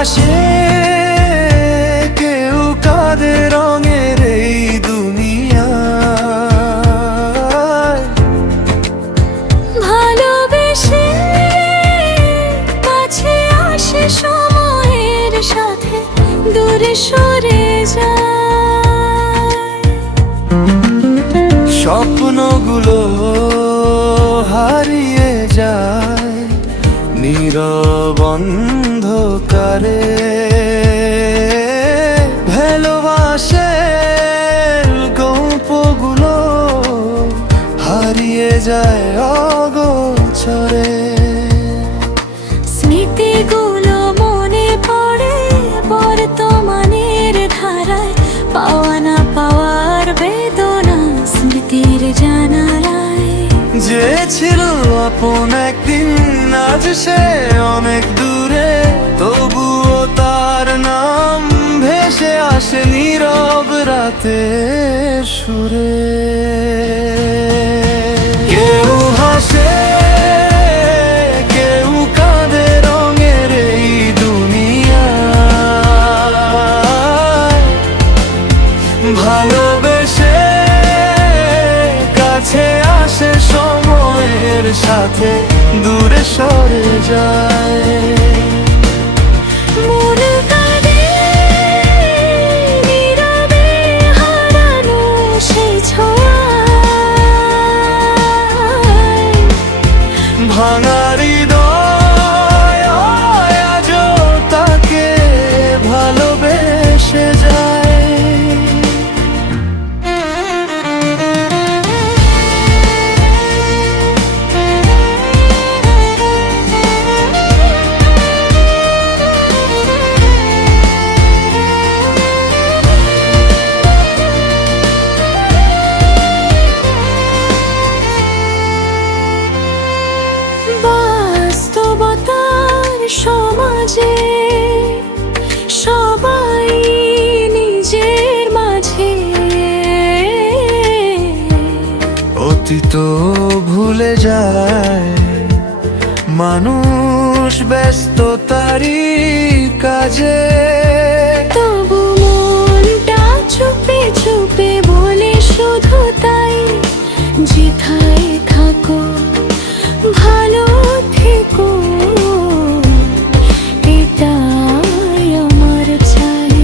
হাসে কেউ কাঁদে রঙের এই দুনিয়ায়। ভালোবেসে কাছে আসে সময়ের সাথে দূরে সরে যায়। স্বপ্নগুলো হারিয়ে যায় নীরব অন্ধকারে। ভালোবাসার গল্পগুলো হারিয়ে যায় অগোচরে। স্মৃতিগুলো মনে পড়ে বর্তমানের ধারায়, পাওয়া না পাওয়ার বেদনা স্মৃতির জানালায়। যে ছিল আপন একদিন আজ সে অনেক দূরে, তবুও তার নাম ভেসে আসে নীরব রাতের সুরে। কেউ হাসে কেউ কাঁদে রঙের এই দুনিয়ায়। ভালোবেসে কাছে আসে সময়ের সাথে দূরে সরে যায়। মন কাঁদে নীরবে হারানো সেই ছোঁয়ায়। ভাঙা হৃদয় আজও তাকে ভালোবেসে যায়। বাস্তবতার সমাজে সবাই নিজের মাঝে, অতীত ভুলে যায় মানুষ ব্যস্ততারই কাজে। তবু মনটা চুপে চুপে বলে শুধু তাই, যেথায় থাকো ভালো থেকো, এটাই আমার চাই।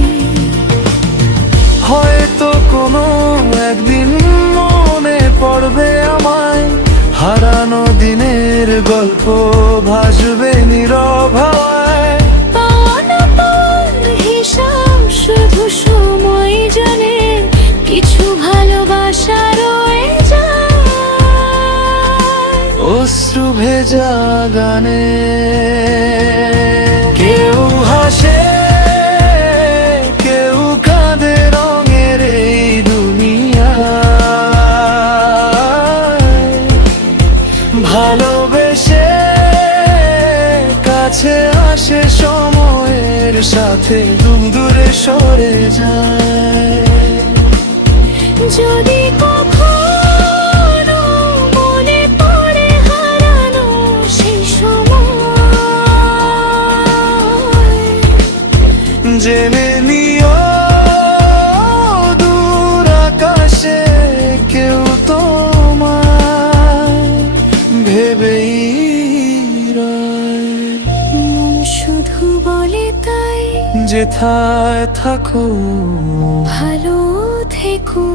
হয়তো কোনো একদিন মনে পড়বে আমায়, হারানো দিনের গল্প ভাসবে নীরব হাওয়ায়। পাওয়া না পাওয়ার হিসাব শুধু সময় জানে, কিছু ভালোবাসা রয়ে যায় অশ্রু ভেজা গানে। কেউ হাসে কেউ কাঁদে রঙের এই দুনিয়ায়। ভালোবেসে কাছে আসে সময়ের সাথে দূরে সরে যায়। যদি কখনো মনে পড়ে হারানো সেই সময়, জেনে নিও দূর আকাশে কেউ তোমায় ভেবেই রয়। মন শুধু বলে তাই, যেথায় থাকো ভালো থেকো।